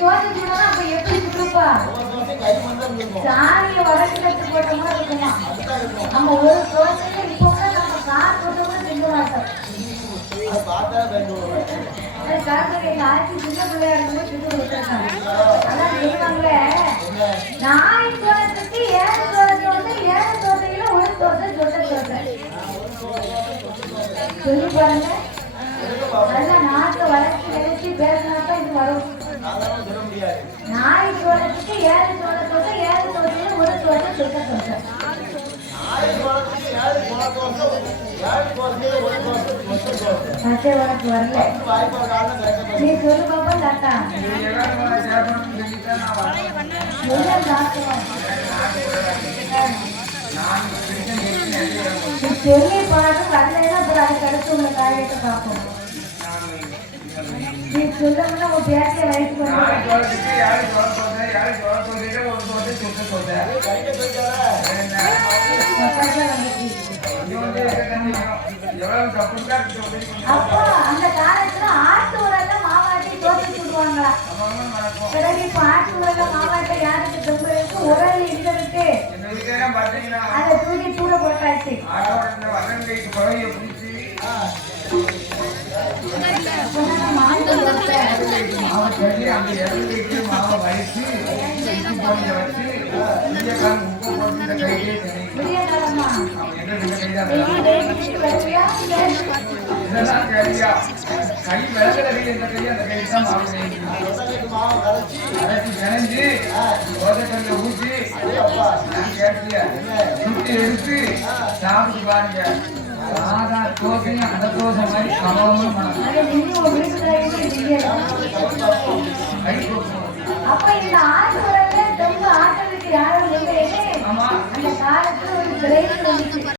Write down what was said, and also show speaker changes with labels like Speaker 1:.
Speaker 1: தோசை சுடணும் அப்ப எப்படி சுடுப்பா சாணியை வடக்கு போட்ட மாதிரி இருக்குமா நம்ம ஒரு தோசையில இப்போ நம்ம கார் கூட திங்க மாட்டோம் ஆட்சி சின்ன பிள்ளையா இருக்கும்போது நாய் ஏழு தோசை ஏழு ஒரு சொட்ட சொல்லி பாருங்க நல்லா நாட்டை சோளத்துக்கு ஏழு சோள தோசை ஏழு தோசையில ஒரு தோசை சுட்ட தோசை சட்டை உனக்கு வரல நீ சொல்லு பாப்பா தாத்தா சொல்லி வரலைன்னா அப்புறம் அதுக்கு அடுத்து உங்களை காரியத்தை பார்ப்போம் நீ சொல்லணும்னா உன் வயசுக்கு அப்போ அந்த காலத்துல ஆட்டு உரல்ல மாவாட்டி தோசை சுடுவாங்களா பிறகு இப்ப ஆட்டு உரல்ல மாவாட்ட யாருக்கு தெம்பு இருக்கு உரல் எங்க இருக்கு அதை தூக்கி தூர போட்டாச்சு அப்பதான் மாட்டு தோசை விடியகாலமா டெய்லி டெய்லி
Speaker 2: கை விளக்குற கை இந்த கை அந்த கை தான் தோசைக்கல்ல எடுத்து சாப்பிட்டு பாருங்க சாதா தோசையும் அந்த தோசை மாதிரி
Speaker 1: ಬರೆಯಲು